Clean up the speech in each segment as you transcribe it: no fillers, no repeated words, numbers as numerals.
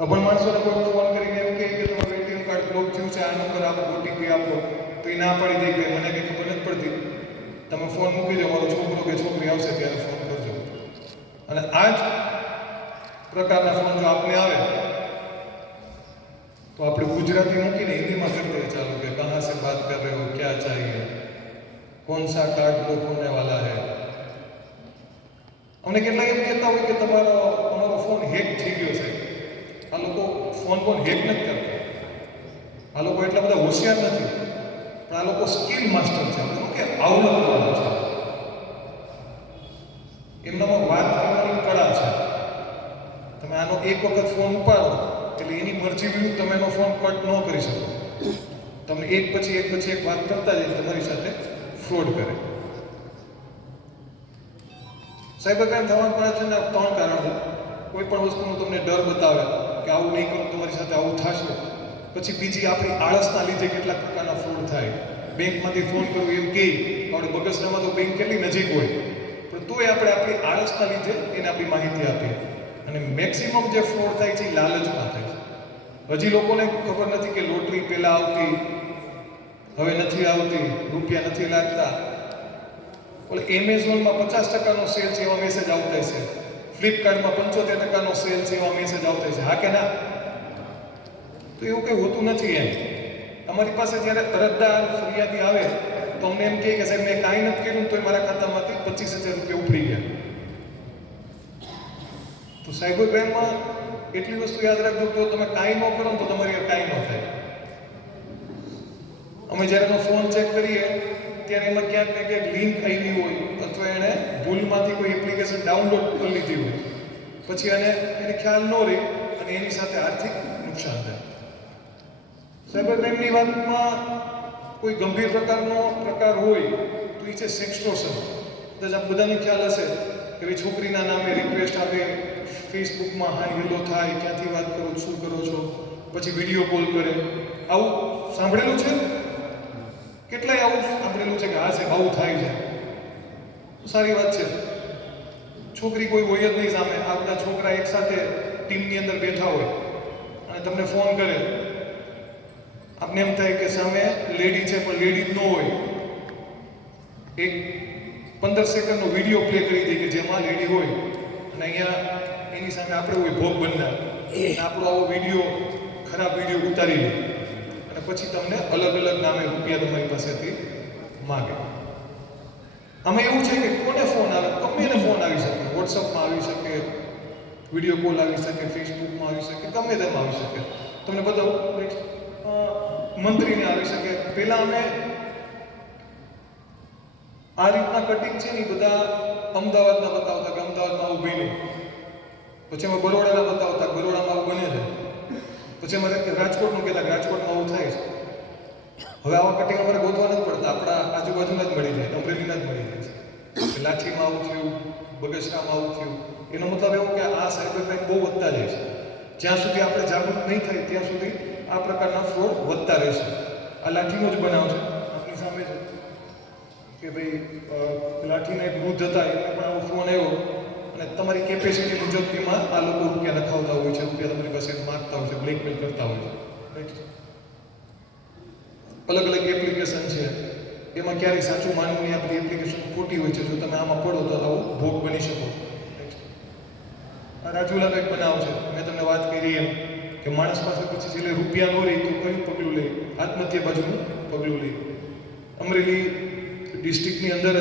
અભણ માણસોને કોઈ ફોન કરીને એમ કહે કે તમારું એટીએમ કાર્ડ બ્લોક થયું છે, આ નંબર આપો, ઓટીપી આપો, તો એ ના પાડી દે કે મને કંઈ ખબર નથી પડતી, તમે ફોન મૂકી દો, મારો છોકરો કે છોકરી આવશે ત્યારે ફોન કરજો. અને આ જ પ્રકારના ફોન જો આપને આવે તો આપણે ગુજરાતી મૂકીને હિન્દીમાં કરી દઈએ ચાલુ કે કહા સે બાત કર રહે હો, ક્યાં ચાહીએ, કોણ સા કાર્ડ બ્લોક હોને વાલા હૈ. અમને કેટલાક એમ કહેતા હોય કે અમારો ફોન હેક થઈ ગયો છે. આ લોકો ફોન હેક નથી કરતા, આ લોકો એટલા બધા હોશિયાર નથી, પણ આ લોકો સ્કિલ માસ્ટર છે, કે આવડતવાળા છે. એમનામાં વાત કરવાની કળા છે. તમે આનો એક વખત ફોન ઉપાડો એટલે એની મરજી વિરુદ્ધ તમે એનો ફોન કટ ન કરી શકો. તમે એક પછી એક વાત કરતા જાય તમારી સાથે ફ્રોડ કરે. સાયબર ક્રાઇમ થવાનું પાછળના 3 કારણો છે. કોઈ પણ વસ્તુનો તમને ડર બતાવે કે આવું નહીં કરો તમારી સાથે આવું થશે. પછી બીજી આપણી આળસના લીધે કેટલાક પ્રકારના ફ્રોડ થાય. બેંકમાંથી ફોન કરવું એમ કહે આપણે બગસરામાં તો બેંક કેટલી નજીક હોય, પણ તોય આપણે આપણી આળસના લીધે એને આપણી માહિતી આપીએ. અને મેક્સિમમ જે ફ્રોડ થાય છે એ લાલચમાં થાય છે. હજી લોકોને ખબર નથી કે લોટરી પહેલાં આવતી, હવે નથી આવતી, રૂપિયા નથી લાગતા. ઓલે એમેઝોનમાં 50%નો સેલ છે એવા મેસેજ આવતા છે, ફ્લિપકાર્ટમાં 75%નો સેલ છે એવા મેસેજ આવતા છે. હા કે ના? તો એવું કંઈ હોતું નથી. એમ તમારી પાસે જ્યારે અરજદાર ફરિયાદી આવે તો અમને એમ કહે કે સાહેબ મેં કાંઈ નથી કર્યું તો મારા ખાતામાંથી 25,000 રૂપિયા ઉપડી ગયા. તો સાયબર ક્રાઇમમાં એટલી વસ્તુ યાદ રાખજો, તો તમે કાંઈ ન કરો તો તમારી કાંઈ ન થાય. અમે જ્યારે એનો ફોન ચેક કરીએ ત્યારે એમાં ક્યાંક ને ક્યાંક લિંક આવી હોય અથવા એણે ભૂલમાંથી કોઈ એપ્લિકેશન ડાઉનલોડ કરી લીધી હોય, પછી એને ખ્યાલ ન રહે અને એની સાથે આર્થિક નુકસાન થાય. સાયબર ક્રાઇમની વાતમાં કોઈ ગંભીર પ્રકાર હોય તો એ છે સેક્સટોર્શન. કદાચ આ બધાને ખ્યાલ હશે કે ભાઈ છોકરીના નામે રિક્વેસ્ટ આવે, ફેસબુકમાં હાય હેલો થાય, ક્યાંથી વાત કરો, શું કરો છો, પછી વિડીયો કોલ કરે. આવું સાંભળેલું છે? કેટલાય આવું સાંભળેલું છે કે હા છે આવું થાય છે. સારી વાત છે. છોકરી કોઈ હોય જ નહીં સામે, આ બધા છોકરા એકસાથે ટીમની અંદર બેઠા હોય અને તમને ફોન કરે. આપને એમ થાય કે સામે લેડી છે પણ લેડી જ ન હોય. એક 15 સેકન્ડનો વિડીયો પ્લે કરી દે કે જેમાં લેડી હોય અને અહીંયા એની સામે આપણે હોય ભોગ બનનાર, આપણો આવો વિડીયો, ખરાબ વિડીયો ઉતારી લે અને પછી તમને અલગ અલગ નામે રૂપિયા તમારી પાસેથી માગે. આમાં એવું છે કે કોને ફોન આવે, ગમે એને ફોન આવી શકે, વોટ્સઅપમાં આવી શકે, વિડીયો કોલ આવી શકે, ફેસબુકમાં આવી શકે, ગમે તેમાં આવી શકે. તમને બતાવો, મંત્રીને આવી શકે. પહેલાં અમે આ રીતના કટિંગ છે ને બધા અમદાવાદના બતાવતા કે અમદાવાદમાં આવું બન્યું, પછી અમે બરોડાના બતાવતા બરોડામાં આવું બને છે, પછી અમારે રાજકોટનું કહેતા રાજકોટમાં આવું થાય છે. હવે આવા કટિંગ અમારે ગોતવા નથી પડતા, આપણા આજુબાજુના જ મળી જાય, અમરેલીના જ મળી જાય છે. લાઠીમાં આવું થયું, બગસરામાં આવું થયું. એનો મતલબ એવો કે આ સાયબર ક્રાઇમ બહુ વધતા જાય છે. જ્યાં સુધી આપણે જાગૃત નહીં થાય ત્યાં સુધી આ પ્રકારના ફ્રોડ વધતા રહેશે. આ લાઠીનો જ બનાવ છે, આપણી સામે છે કે ભાઈ લાઠીના એક વૃદ્ધ હતા, એમને પણ આવો ફોન આવ્યો અને તમારી કેપેસિટી મુજબ એમાં આ લોકો રૂપિયા લખાવતા હોય છે, રૂપિયા તમારી પાસે માગતા હોય છે, બ્લેકમેલ કરતા હોય છે. અલગ અલગ એપ્લિકેશન છે, એમાં ક્યારેય સાચું માનવું નહીં. આ બધી એપ્લિકેશન ખોટી હોય છે. જો તમે આમાં પડો તો આવો ભોગ બની શકો. આ રાજુલાનો એક બનાવ છે, મેં તમને વાત કરી એમ કે માણસ પાસે પછી છેલ્લે રૂપિયા ન રહી તો કયું પગલું લે? આત્મહત્યા બાજુનું પગલું લે. અમરેલી ડિસ્ટ્રિક્ટની અંદર જ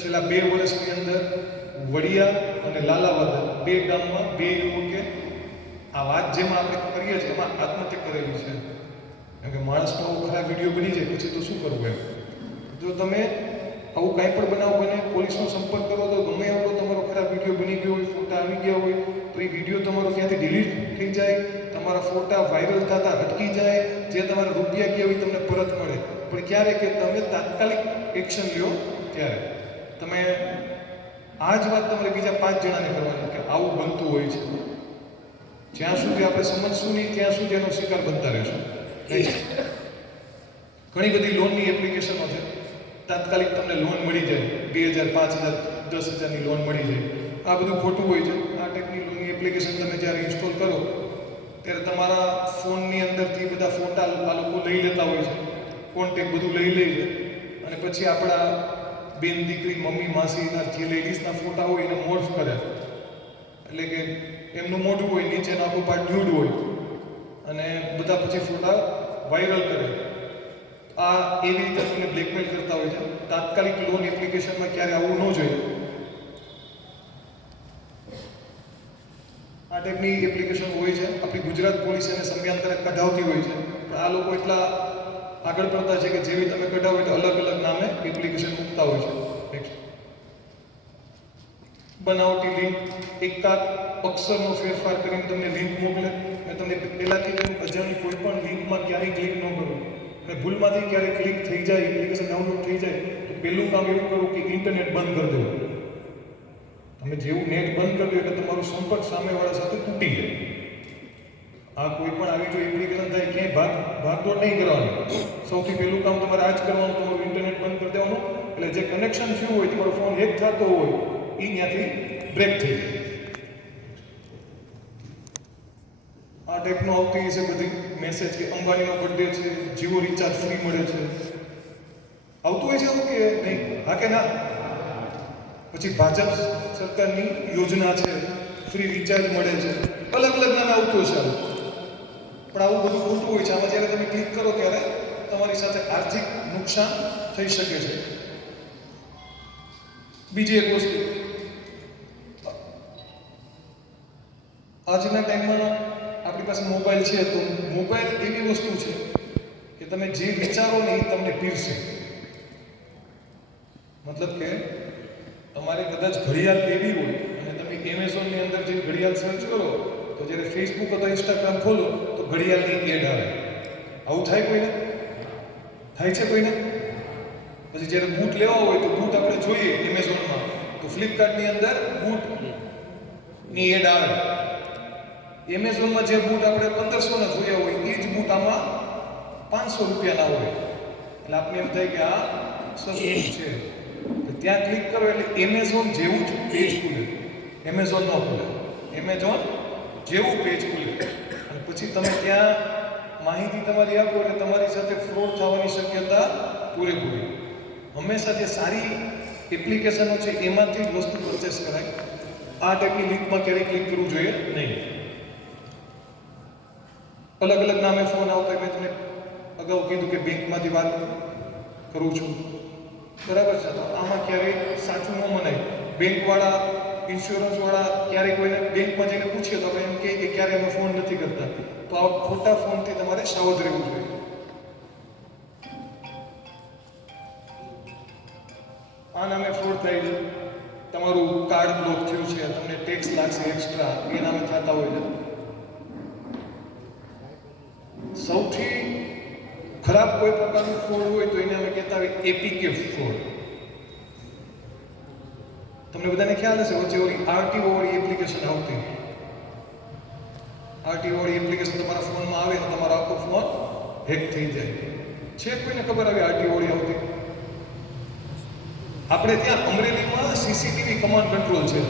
છેલ્લા 2 વર્ષની અંદર વડિયા અને લાલાવાદ 2 ગામમાં 2 યુવકે આ વાત જેમાં આપણે કરીએ છીએ એમાં આત્મહત્યા કરેલી છે. કેમ કે માણસનો ખરાબ વિડીયો બની જાય પછી તો શું કરવું એમ. જો તમે આવું કાંઈ પણ બનાવ બને, પોલીસનો સંપર્ક કરો તો ગમે એવો તમારો ખરાબ વિડીયો બની ગયો હોય, ફોટા આવી ગયા હોય તો એ વિડીયો તમારો ત્યાંથી ડિલીટ થઈ જાય, તમારા ફોટા વાયરલ થતા અટકી જાય, જે તમારા રૂપિયા ગયા હોય તમને પરત મળે. પણ ક્યારે કે તમે તાત્કાલિક એક્શન લ્યો ત્યારે. તમે આ જ વાત તમારે બીજા 5 જણાને કરવાની કે આવું બનતું હોય છે. જ્યાં સુધી આપણે સમજશું નહીં ત્યાં સુધી એનો શિકાર બનતા રહેશું. ઘણી બધી લોનની એપ્લિકેશનો છે, તાત્કાલિક તમને લોન મળી જાય, 2,000, 5,000, 10,000 ની લોન મળી જાય. આ બધું ખોટું હોય છે. આ ટાઈપની લોનની એપ્લિકેશન તમે જ્યારે ઇન્સ્ટોલ કરો ત્યારે તમારા ફોનની અંદરથી બધા ફોટા આ લોકો લઈ લેતા હોય છે, કોન્ટેક્ટ બધું લઈ લે છે, અને પછી આપણા બેન દીકરી મમ્મી માસીના જે લેડીઝના ફોટા હોય એને મોર્ફ કરે, એટલે કે એમનું મોઢું હોય, નીચેનો આખું પાર્ટ ન્યૂડ હોય, અને બધા પછી ફોટા વાયરલ કરે. આ એવી રીતે તમને બ્લેકમેલ કરતા હોય છે. તાત્કાલિક લોન એપ્લિકેશનમાં ક્યારે આવવું ન જોઈએ. આ ટાઈપની એપ્લિકેશન હોય છે. આપણી ગુજરાત પોલીસ એને સમયાંતરે કઢાવતી હોય છે, પણ આ લોકો એટલા આગળ પડતા છે કે જેવી તમે કઢાવો એટલે અલગ અલગ નામે એપ્લિકેશન મૂકતા હોય છે. બનાવટી લિંક, એકાદ અક્ષરનો ફેરફાર કરીને તમને લિંક મોકલે. મેં તમને પહેલાથી જ અજાણી કોઈ પણ લિંકમાં ક્યારેય ક્લિક ન કરો. અને ભૂલમાંથી ક્યારેય ક્લિક થઈ જાય, એપ્લિકેશન ડાઉનલોડ થઈ જાય, તો પહેલું કામ એવું કરો કે ઇન્ટરનેટ બંધ કરી દેવું. તમે જેવું નેટ બંધ કરી દો એટલે તમારો સંપર્ક સામેવાળા સાથે તૂટી જાય. આ કોઈ પણ આવી જો એપ્લિકેશન થાય ક્યાંય ભાગદોડ નહીં કરવાની. સૌથી પહેલું કામ તમારે આ જ કરવાનું, તમારું ઇન્ટરનેટ બંધ કરી દેવાનું. એટલે જે કનેક્શન થયું હોય, તમારો ફોન હેક થતો હોય, એ ત્યાંથી બ્રેક થઈ જાય. આ ટાઈપનો આવતી છે બધી મેસેજ કે અંબાણીનો બર્થડે છે, જીઓ રિચાર્જ ફ્રી મળે છે. આવતું હોય છે એવું કે નહીં? હા કે ના? પછી ભાજપ સરકારની યોજના છે, ફ્રી રિચાર્જ મળે છે, અલગ અલગ નામે આવતું હશે આવું. પણ આવું બધું ખોટું હોય છે. આમાં જ્યારે તમે ક્લિક કરો ત્યારે તમારી સાથે આર્થિક નુકસાન થઈ શકે છે. બીજી એક વસ્તુ, આજના ટાઈમમાં આપણી પાસે મોબાઈલ છે, તો મોબાઈલ એવી વસ્તુ છે કે તમે જે વિચારો ને એ તમને પીરશે. મતલબ કે તમારે કદાચ ઘડિયાળ લેવી હોય અને તમે એમેઝોનની અંદર જે ઘડિયાળ સર્ચ કરો, તો જ્યારે ફેસબુક અથવા ઇન્સ્ટાગ્રામ ખોલો તો ઘડિયાળની એડ આવે. આવું થાય કોઈને? થાય છે કોઈને? પછી જ્યારે બૂટ લેવા હોય તો બૂટ આપણે જોઈએ એમેઝોનમાં, તો ફ્લિપકાર્ટની અંદર બૂટની એડ આવે. એમેઝોનમાં જે બૂટ આપણે 1500ના જોયા હોય, એ જ બૂટ આમાં 500 રૂપિયાના હોય. એટલે આપણે એમ થાય કે આ સસ્તું છે. ત્યાં ક્લિક કરો એટલે એમેઝોન જેવું જ પેજ ખુલે. એમેઝોન ન ખુલે, એમેઝોન જેવું પેજ ખુલે. અને પછી તમે ત્યાં માહિતી તમારી આપો એટલે તમારી સાથે ફ્રોડ થવાની શક્યતા પૂરેપૂરી. હંમેશા જે સારી એપ્લિકેશનો છે એમાંથી જ વસ્તુ પરચેસ કરાય. આ ટાઈપની લિંકમાં ક્યારેય ક્લિક કરવું જોઈએ નહીં. અલગ અલગ નામે ફોન આવતા. મેં તમને અગાઉ કીધું કે બેંકમાંથી વાત કરું છું, બરાબર છે? તો આમાં ક્યારેય સાચું ન મનાય. બેંકવાળા, ઇન્સ્યોરન્સવાળા ક્યારેય કોઈને બેંકમાં જઈને પૂછીએ તો આપણે એમ કહીએ કે ક્યારે અમે ફોન નથી કરતા. તો આ ખોટા ફોનથી તમારે સાવધ રહેવું જોઈએ. આ નામે ફ્રોડ થાય છે. તમારું કાર્ડ બ્લોક થયું છે, તમને ટેક્સ લાગશે એક્સ્ટ્રા, એ નામે થતા હોય છે. સૌથી ખરાબ કોઈ પ્રકારનું ફ્રોડ હોય તો એને અમે કહેતા હોય એપીકે ફ્રોડ. તમને બધાને ખ્યાલ હશે વચ્ચે ઓલી આરટીઓ વાળી એપ્લિકેશન આવતી. આરટીઓ વાળી એપ્લિકેશન તમારા ફોનમાં આવે તો તમારો આખો ફોન હેક થઈ જાય છે. કોઈને ખબર આવી આરટીઓ વાળી આવતી? આપણે ત્યાં અમરેલીમાં સીસીટીવી કમાન્ડ કંટ્રોલ છે.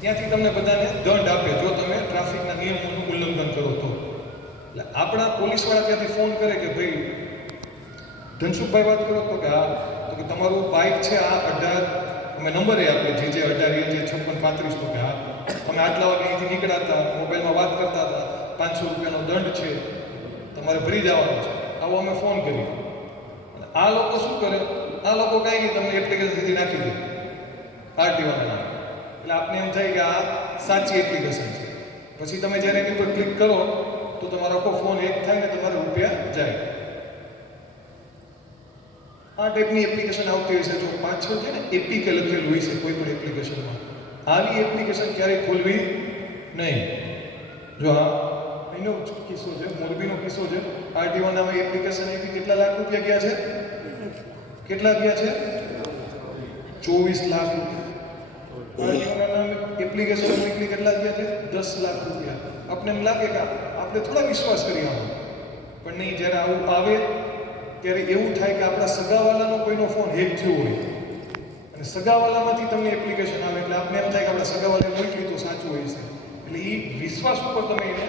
ત્યાંથી તમને બધાને દંડ આપે જો તમે ટ્રાફિકના નિયમોનું ઉલ્લંઘન કરો તો. એટલે આપણા પોલીસવાળા ત્યાંથી ફોન કરે કે ભાઈ ધનસુખભાઈ વાત કરો, તો કે હા, તો કે તમારું બાઇક છે આ 18, અમે નંબરે આપીએ જે 18 જે 5635, તો કે હા, તમે આટલા વાગે અહીંથી નીકળ્યા હતા, મોબાઈલમાં વાત કરતા હતા, 500 રૂપિયાનો દંડ છે, તમારે ભરી જવાનું છે, આવો અમે ફોન કર્યો. આ લોકો શું કરે? આ લોકો કાંઈ નહીં, તમને એપ્લિકેશન સીધી નાખી દે આરટીઓના નામ. એટલે આપને એમ થાય કે આ સાચી એપ્લિકેશન છે. પછી તમે જ્યારે એની પર ક્લિક કરો તો તમારો આખો ફોન હેક થાય ને તમારા રૂપિયા જાય. આ ટાઈપની એપ્લિકેશન આવતી હોય છે. જો પાછળ છે ને એપીકે લખેલું હોય છે કોઈ પણ એપ્લિકેશનમાં, આવી એપ્લિકેશન ક્યારેય ખોલવી નહીં. જો આ એનો કિસ્સો છે, મોરબીનો કિસ્સો છે. આરટીઓ નામે એપ્લિકેશન આપી કેટલા લાખ રૂપિયા ગયા છે? કેટલા ગયા છે? 24 લાખ રૂપિયા. આરટીઓના નામે એપ્લિકેશન મોકલી કેટલા ગયા છે? 10 લાખ રૂપિયા. આપણે એમ લાગે કે આપણે થોડા વિશ્વાસ કરીએ આમાં, પણ નહીં. જ્યારે આવું આવે ત્યારે એવું થાય કે આપણા સગાવાલાનો કોઈનો ફોન હેક થયો હોય અને સગાવાલામાંથી તમને એપ્લિકેશન આવે એટલે આપણે એમ થાય કે આપણા સગાવાલાએ મોકલી તો સાચું હોય છે. એટલે એ વિશ્વાસ ઉપર તમે એને